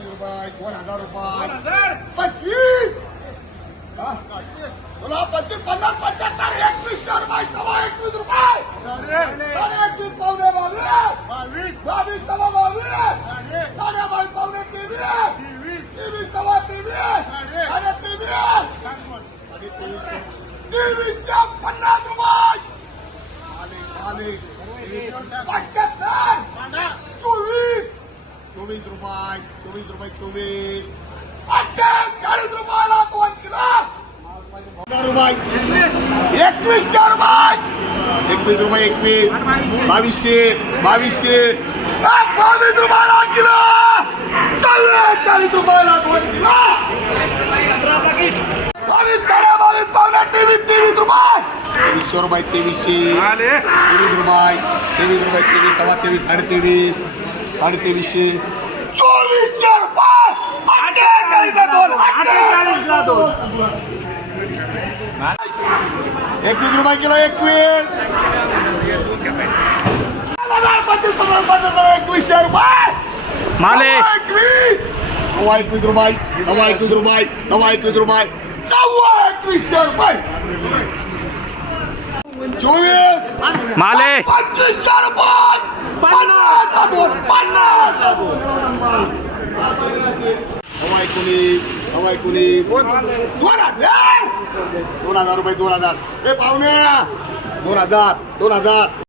रुपये दोन हजार रुपये. पंचवीस? तुला पंचवीस पन्नास पंच्याहत्तर एकवीस चार बाय सव्वा एकवीस रुपये. साडे एकवीस पावणे बावीस. बावीस. सव्वा बावीस. साडे बावीस पावणे तेवीस. तेवीस. सव्वा तेवीस. साडे तेवीस. तेवीसशे पन्नास रुपये. पंच्याहत्तर. चोवीस रुपये चोवीस रुपये चोवीस. अठ्ठेचाळीस रुपयाला दोन किलो हजार रुपये. एकवीसशे रुपये. एकवीस रुपये एकवीस. बावीसशे बावीसशे. बावीस रुपयाला किलो चव्वेचाळीस रुपयाला दोन किलो बावीस साडे बावीस पावणे तेवीस तेवीस रुपये. तेवीसशे रुपये तेवीसशे. तेवीस रुपये तेवीस रुपये तेवीस सव्वा तेवीस साडे तेवीस साडे तेवीसशे चोवीसशे रुपये अठ्ठेचाळीसला दोन अठ्ठेचाळीसला दोन एकवीस रुपये किलो एकवीस हजार पंचवीस पन्नास पन्नास एकवीसशे रुपये माले एकवीस सव्वा एकवीस रुपये सव्वा एकवीस रुपये सव्वा एकवीस रुपये सव्वा एकवीसशे रुपये चोवीस माले पंचवीसशे रुपये पन्नास ला दोन एकोणीस सव्वा एकोणीस दोन हजार दोन हजार रुपये दोन हजार ए पाहुणे दोन हजार दोन हजार